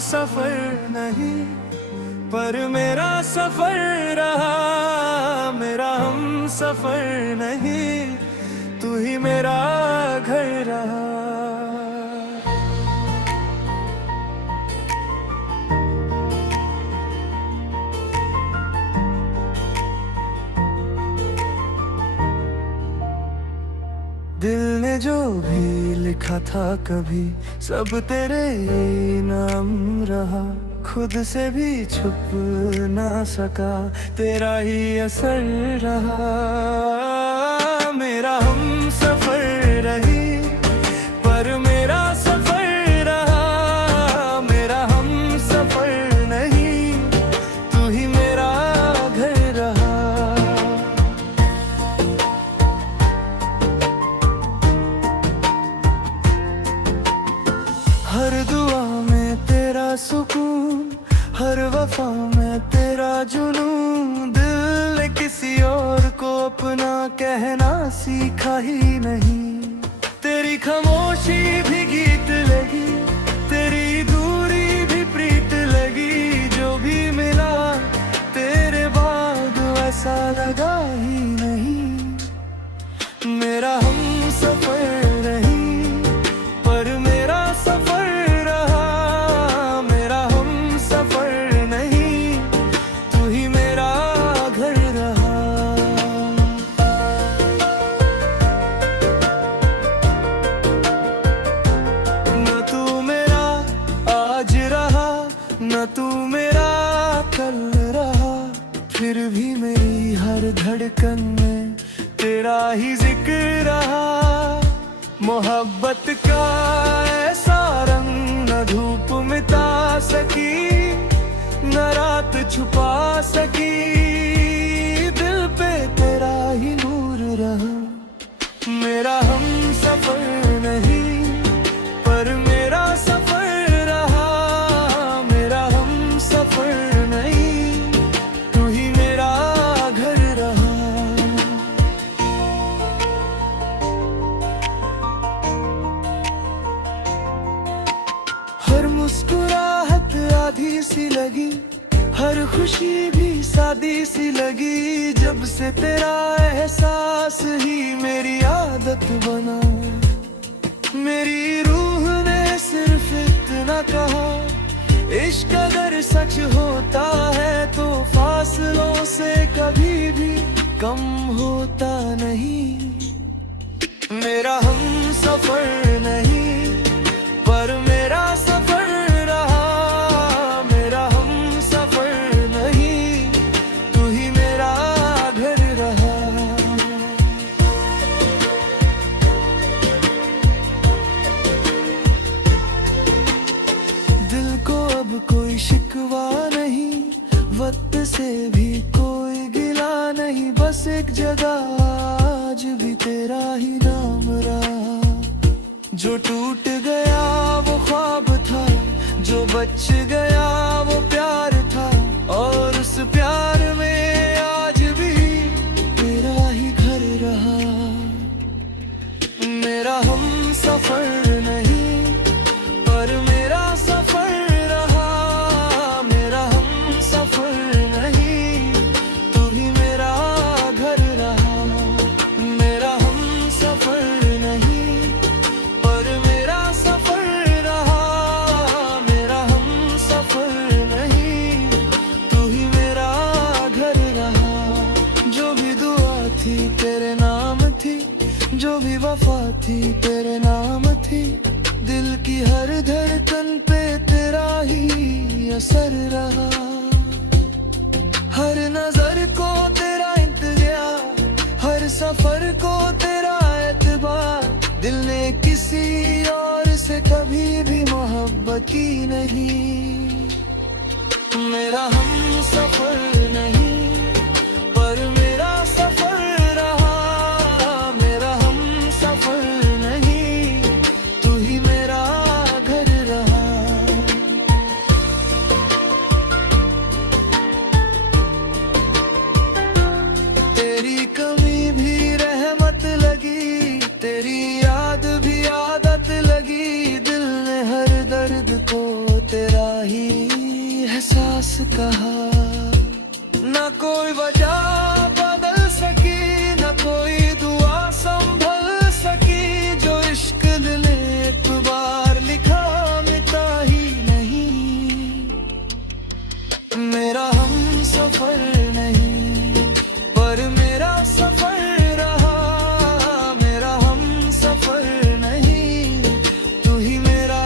सफर नहीं, पर मेरा सफर रहा। मेरा हम सफर नहीं, तू ही मेरा घर रहा। दिल ने जो भी लिखा था कभी, सब तेरे नाम रहा। खुद से भी छुप ना सका, तेरा ही असर रहा। मेरा हम सफर रही, पर मेरा सफर रहा। मेरा हम सफर नहीं, तू ही मेरा घर रहा। हर दुआ में तेरा सुकून, हर वफा में तेरा जुनून। दिल ने किसी और को अपना कहना सीखा ही नहीं। तेरी खामोशी भी गीत लगी, तेरी दूरी भी प्रीत लगी। जो भी मिला तेरे बाद ऐसा लगा ही नहीं। मेरा हम सफर नहीं, पर मेरा सफर रहा। मेरा हम सफर नहीं, तू ही मेरा घर रहा। न तू मेरा आज रहा, न तू मेरा कल रहा। फिर भी मेरी हर धड़कन में तेरा ही जिक्र रहा। मोहब्बत का ऐसा रंग न धूप मिटा सकी, न रात छुपा सकी। दिल पे तेरा ही नूर रहा। मेरा हम सफर नहीं, पर मेरा सफर रहा। मेरा हम सफर नहीं, तू ही मेरा घर रहा। हर मुस्कुराहट आधी सी लगी, हर खुशी भी सादी सी लगी। जब से तेरा एहसास ही मेरी आदत बना। मेरी रूह ने सिर्फ इतना कहा, इश्क अगर सच होता है तो फासलों से कभी भी कम होता नहीं। मेरा हम सफर नहीं, पर मेरा सफर रहा। मेरा हम सफर नहीं, तू ही मेरा घर रहा। दिल को अब कोई शिकवा नहीं, वक्त से भी कोई गिला नहीं। बस एक जगह आज भी तेरा ही नाम रहा। जो टूट गया वो ख्वाब था, जो बच गया वो प्यार था। और उस प्यार में आज भी तेरा ही घर रहा। मेरा हम सफर नहीं, पर मेरा सफर रहा। मेरा हम सफर नहीं, तू ही मेरा घर रहा। मेरा हम सफर नहीं, पर मेरा सफर रहा। मेरा हम सफर नहीं, तू ही मेरा घर रहा। जो भी दुआ थी तेरे नाम थी, जो भी वफा थी तेरे नाम थी। दिल की हर धड़कन पे तेरा ही असर रहा। हर नजर को तेरा इंतजार, हर सफर को तेरा एतबार। दिल ने किसी और से कभी भी मोहब्बत की नहीं। मेरा हम सफर नहीं, पर मेरा सफर रहा। मेरा हम सफर नहीं, तू ही मेरा घर रहा। तेरी कमी भी रहमत लगी, तेरी याद भी आदत लगी। दिल ने हर दर्द को तेरा ही एहसास कहा। ना कोई वजह बदल सकी, ना कोई दुआ संभल सकी, जो इश्क ने एक बार लिखा मिटा ही नहीं। मेरा हम सफर नहीं पर मेरा सफर रहा, मेरा हम सफर नहीं तू ही मेरा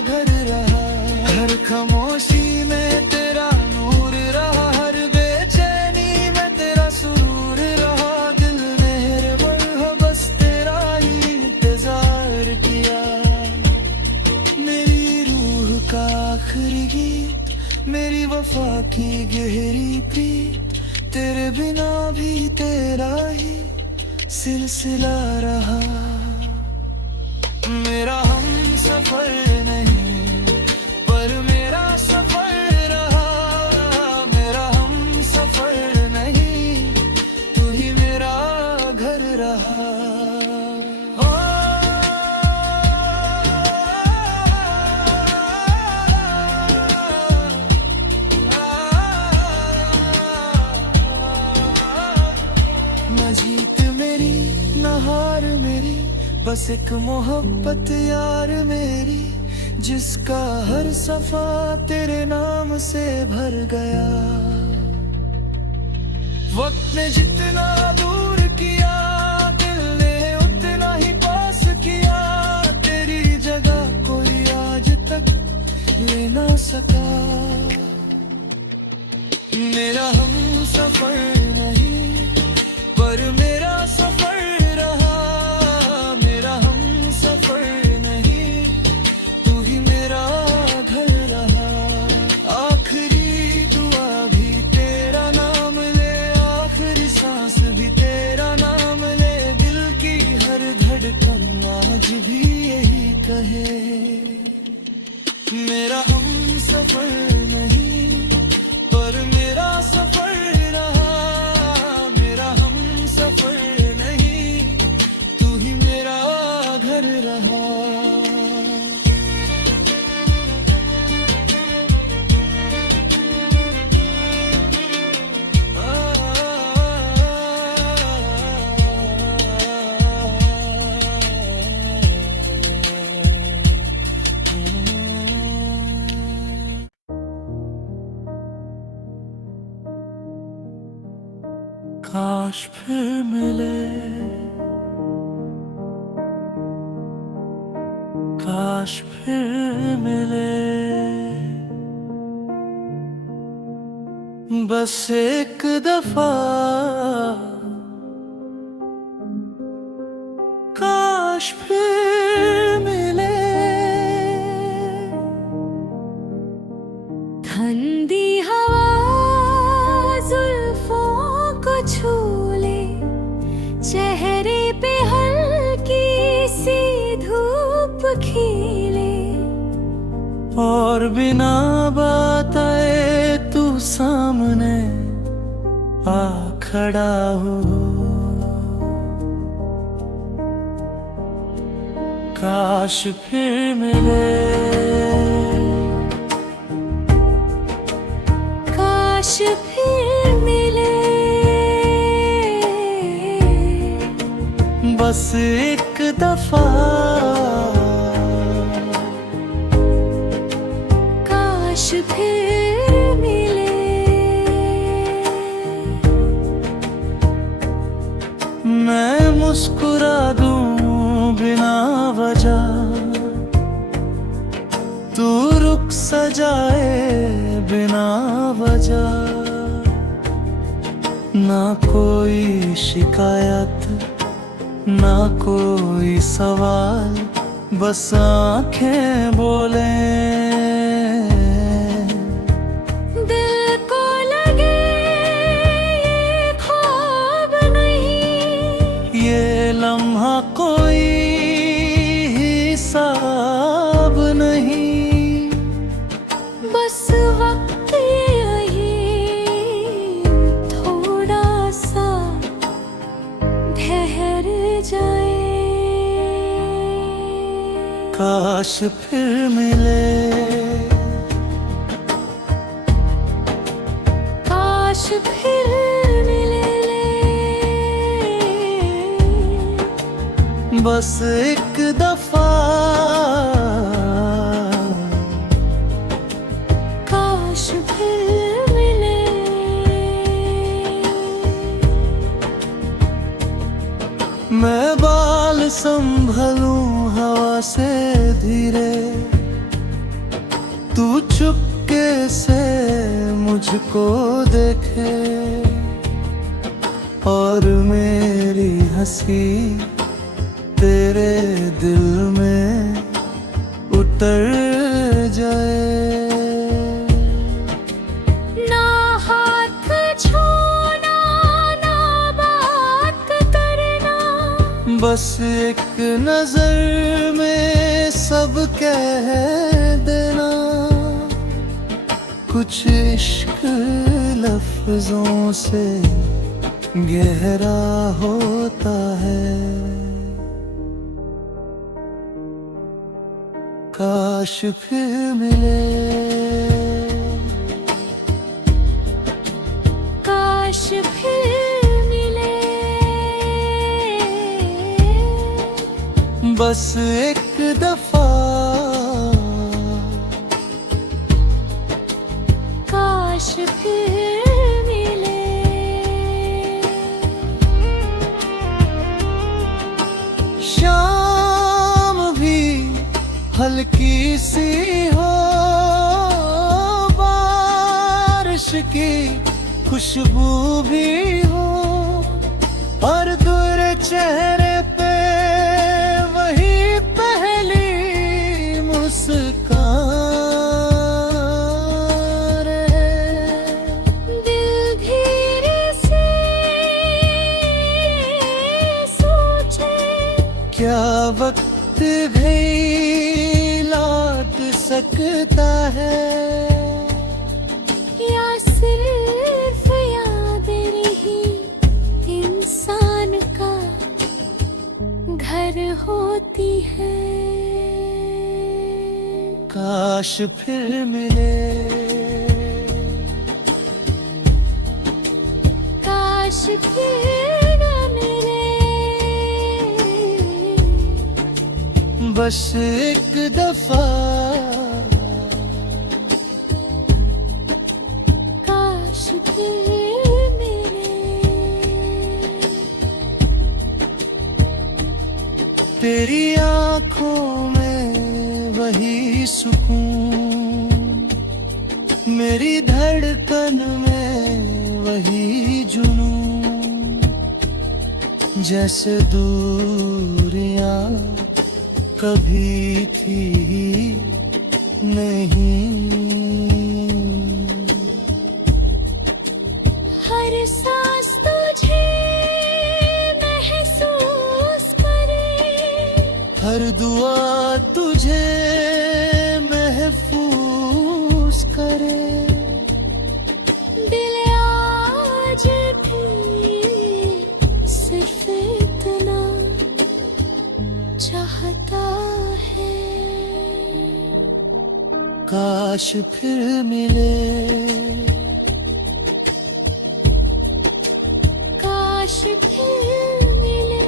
घर रहा। हर खामोशी में तेरा नूर रहा, हर बेचैनी में तेरा सुरूर रहा। दिल ने बस तेरा ही इंतजार किया। मेरी रूह का आखिरी गीत, मेरी वफा की गहरी प्रीत, तेरे बिना भी तेरा ही सिलसिला रहा। मेरा हम सफर नहीं पर मेरा सफर रहा, मेरा हम सफर नहीं तू ही मेरा घर रहा। न जीत मेरी न हार मेरी, बस एक मोहब्बत यार मेरी, जिसका हर सफा तेरे नाम से भर गया। वक्त ने जितना दूर किया, दिल ने उतना ही पास किया। तेरी जगह कोई आज तक ले ना सका। मेरा हम सफर नहीं पर मेरा सफर रहा, मेरा हम सफर नहीं तू ही मेरा घर रहा। आखिरी दुआ भी तेरा नाम ले, आखिरी सांस भी तेरा नाम ले। दिल की हर धड़कन आज भी यही कहे, मेरा हम सफर नहीं पर मेरा सफर रहा, मेरा हम सफर नहीं तू ही मेरा घर रहा। काश फिर मिले, काश फिर मिले, बस एक दफा। काश फिर मिले, ठंडी हवा जुल्फों को छू ले, चेहरे पे हल्की सी धूप खिले, और बिना बताए तू सामने आ खड़ा हो। काश फिर मिले, काश फिर मिले, बस एक दफा। काश फिर मिले, मैं मुस्कुरा दूं बिना वजह, तू रुख सजाए बिना वजह। ना कोई शिकायत ना कोई सवाल, बस आंखें बोले। दिल को लगे ये ख्वाब नहीं, ये लम्हा कोई हिसाब नहीं, बस वक्त यही थोड़ा सा ठहर जाए। काश फिर मिले, बस एक दफा काश फिर मिले। मैं बाल संभलूं हवा से धीरे, तू चुपके से मुझको देखे और मेरी हंसी तेरे दिल में उतर जाए। ना हाथ छूना ना बात करना, बस एक नजर में सब कह देना, कुछ इश्क लफ्जों से गहरा होता है। काश फिर मिले, काश फिर मिले। बस एक दफा काश फिर मिले। शाम भी हल्की सी हो, बारिश की खुशबू भी हो, और दूर चेहरे पे वही पहली मुस्कान रहे। दिल धीरे से सोचे, क्या वक्त भी लौट सकता है, या सिर्फ याद रही इंसान का घर होती है। काश फिर मिले, काश फिर न मिले। बस एक दफा काश फिर मिले। तेरी आंखों में वही सुकून, मेरी धड़कन में वही जुनून, जैसे दूरियां कभी थी नहीं। हर सांस तुझे महसूस करे, हर दुआ तुझे महफूज करे। दिल आज भी सिर्फ इतना चाहता है। काश फिर मिले, काश फिर मिले।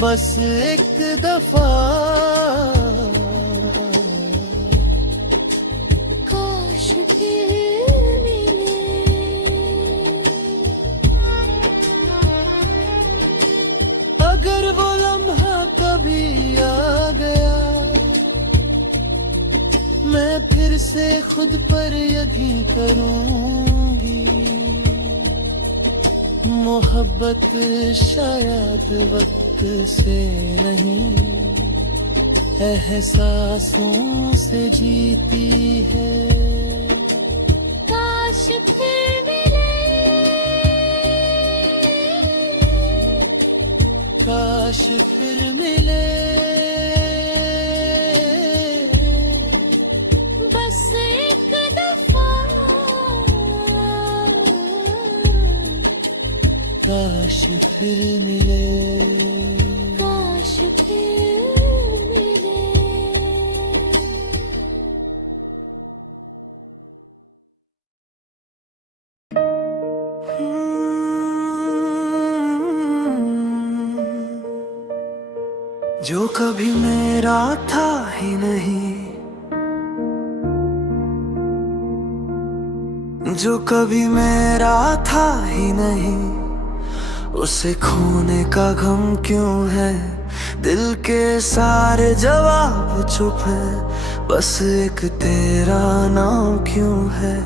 बस एक दफा काश फिर मिले। अगर वो लम्हा कभी आ गया, मैं फिर से खुद पर यकीन करूंगी। मोहब्बत शायद वक्त से नहीं, एहसासों से जीती है। काश फिर मिले, काश फिर मिले। बस एक दफा काश फिर मिले, काश फिर मिले। जो कभी मेरा था ही नहीं, जो कभी मेरा था ही नहीं, उसे खोने का गम क्यों है। दिल के सारे जवाब चुप है, बस एक तेरा नाम क्यों है।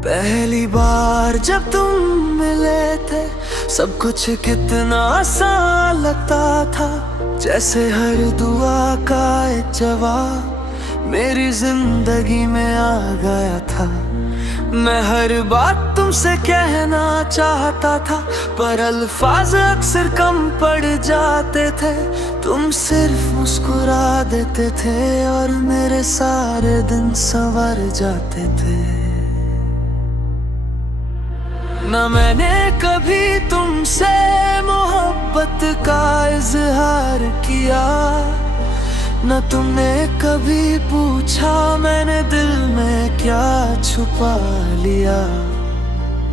पहली बार जब तुम मिले थे, सब कुछ कितना आसान लगता था, जैसे हर दुआ का एक जवाब मेरी जिंदगी में आ गया था। मैं हर बात तुमसे कहना चाहता था, पर अल्फाज अक्सर कम पड़ जाते थे। तुम सिर्फ मुस्कुरा देते थे और मेरे सारे दिन संवर जाते थे। न मैंने कभी तुमसे मोहब्बत का इजहार किया, न तुमने कभी पूछा मैंने दिल में क्या छुपा लिया।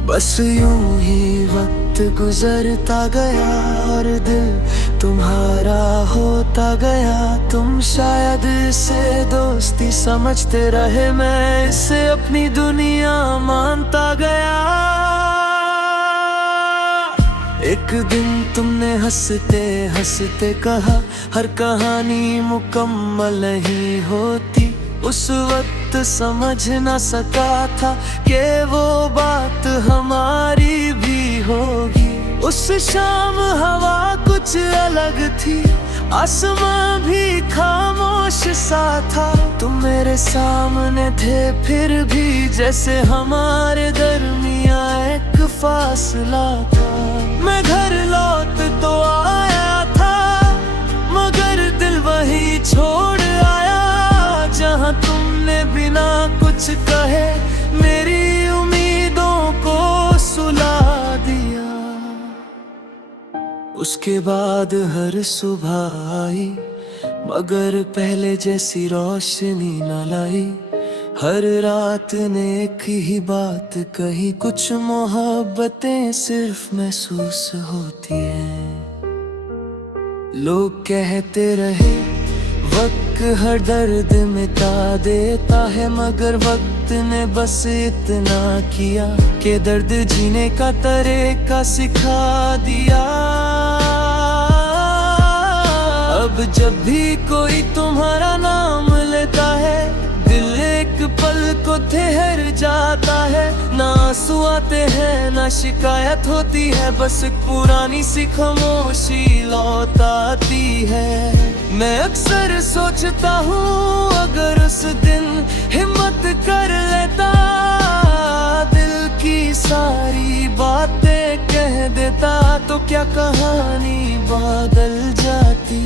बस यूं ही वक्त गुजरता गया और दिल तुम्हारा होता गया। तुम शायद इसे दोस्ती समझते रहे, मैं इसे अपनी दुनिया मानता गया। एक दिन तुमने हंसते हंसते कहा, हर कहानी मुकम्मल नहीं होती। उस वक्त समझ न सका था कि वो बात हमारी भी होगी। उस शाम हवा कुछ अलग थी, आसमां भी खामोश सा था। तुम मेरे सामने थे फिर भी जैसे हमारे दरमिया एक फासला था। मैं घर लौट तो आया था, मगर दिल वही छोड़ आया जहां तुमने बिना कुछ कहे मेरी उम्मीदों को सुला दिया। उसके बाद हर सुबह आई, मगर पहले जैसी रोशनी न लाई। हर रात ने एक ही बात कही, कुछ मोहब्बतें सिर्फ महसूस होती हैं। लोग कहते रहे वक्त हर दर्द मिटा देता है, मगर वक्त ने बस इतना किया कि दर्द जीने का तरीका सिखा दिया। अब जब भी कोई तुम्हारा नाम लेता है, दिल एक पल को ठहर जाता है। ना आंसू आते हैं ना शिकायत होती है, बस एक पुरानी सी खामोशी लौट आती है। मैं अक्सर सोचता हूँ अगर उस दिन हिम्मत कर लेता, दिल की सारी बातें कह देता, तो क्या कहानी बदल जाती।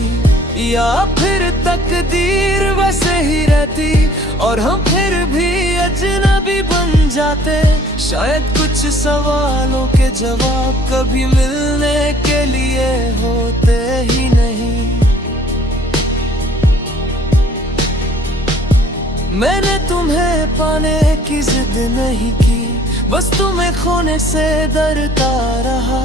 या फिर तकदीर वैसे ही रहती और हम फिर भी अजनबी बन जाते। शायद कुछ सवालों के जवाब कभी मिलने के लिए होते ही नहीं। मैंने तुम्हें पाने की जिद नहीं की, बस तुम्हें खोने से डरता रहा।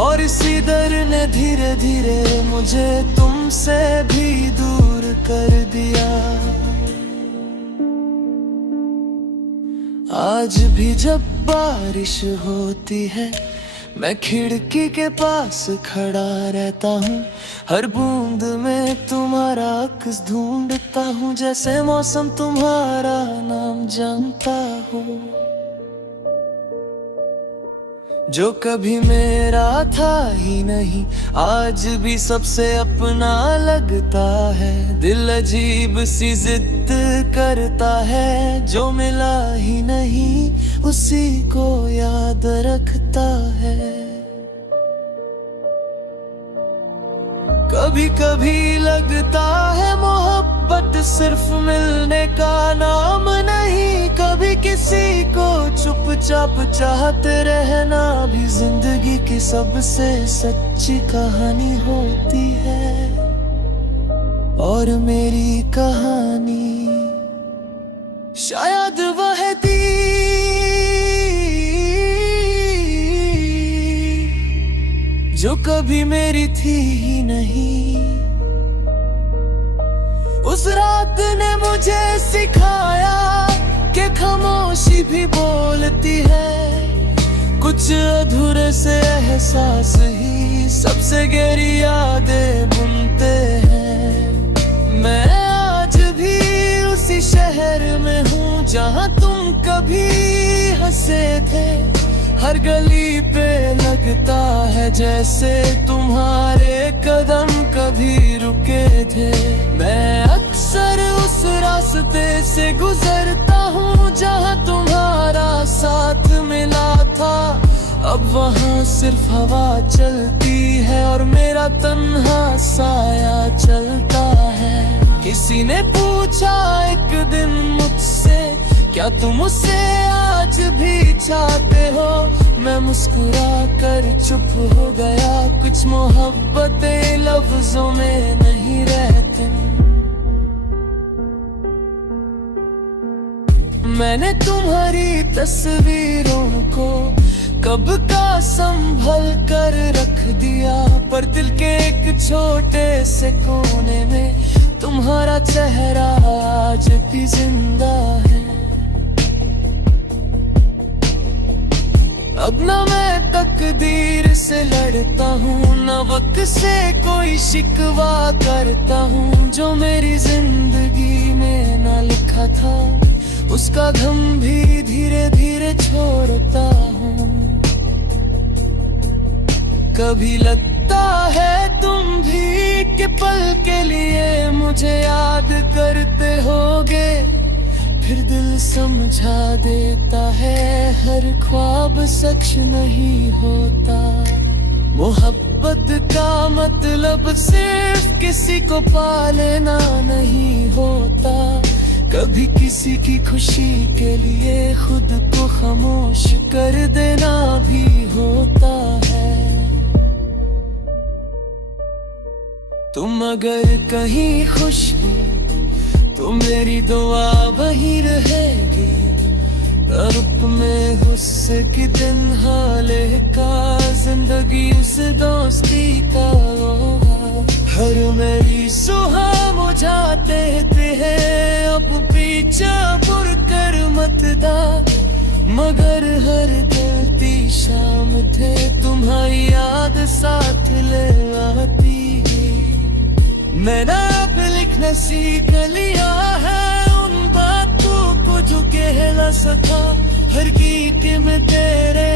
और इसी डर ने धीरे धीरे मुझे तुमसे भी दूर कर दिया। आज भी जब बारिश होती है, मैं खिड़की के पास खड़ा रहता हूँ। हर बूंद में तुम्हारा अक्स ढूंढता हूँ, जैसे मौसम तुम्हारा नाम जानता हो। जो कभी मेरा था ही नहीं, आज भी सबसे अपना लगता है। दिल अजीब सी जिद करता है, जो मिला ही नहीं उसी को याद रखता है। कभी कभी लगता है मोहब्बत सिर्फ मिलने का नाम नहीं। कभी किसी को चुपचाप चाहते रहना भी जिंदगी की सबसे सच्ची कहानी होती है। और मेरी कहानी शायद वह थी जो कभी मेरी थी ही नहीं। उस रात ने मुझे सिखाया कि खामोशी भी बोलती है, कुछ अधूरे से एहसास ही सबसे गहरी यादें बुनते हैं। मैं आज भी उसी शहर में हूँ जहाँ तुम कभी हंसे थे। हर गली पे लगता है जैसे तुम्हारे कदम कभी रुके थे। मैं अक्सर उस रास्ते से गुजरता हूँ जहाँ तुम्हारा साथ मिला था। अब वहाँ सिर्फ हवा चलती है और मेरा तन्हा साया चलता है। किसी ने पूछा एक दिन मुझसे, क्या तुम उसे आज भी चाहते हो? मैं मुस्कुरा कर चुप हो गया, कुछ मोहब्बतें लफ्जों में नहीं रहती। मैंने तुम्हारी तस्वीरों को कब का संभल कर रख दिया, पर दिल के एक छोटे से कोने में तुम्हारा चेहरा आज भी जिंदा है। अब ना मैं तकदीर से लड़ता हूँ, ना वक्त से कोई शिकवा करता हूँ। जो मेरी जिंदगी में ना लिखा था, उसका गम भी धीरे धीरे छोड़ता हूँ। कभी लगता है तुम भी कि पल के लिए मुझे याद करते होगे, फिर दिल समझा देता है हर ख्वाब सच नहीं होता। मोहब्बत का मतलब सिर्फ किसी को पा लेना नहीं होता, कभी किसी की खुशी के लिए खुद को खामोश कर देना भी होता है। तुम अगर कहीं खुश हो तो मेरी दुआ वही रहेगी। रूप में हुस्न की दिन हाले का, जिंदगी उस दोस्ती का होगा। हर मेरी सुहा मुझाते थे, अब पीछा बुर कर मत दा। मगर हर दिलती शाम थे तुम्हारी याद साथ ले आती। मैंने अब लिखना सीख लिया है उन बातों को जो कह ना सका। हर गीत में तेरे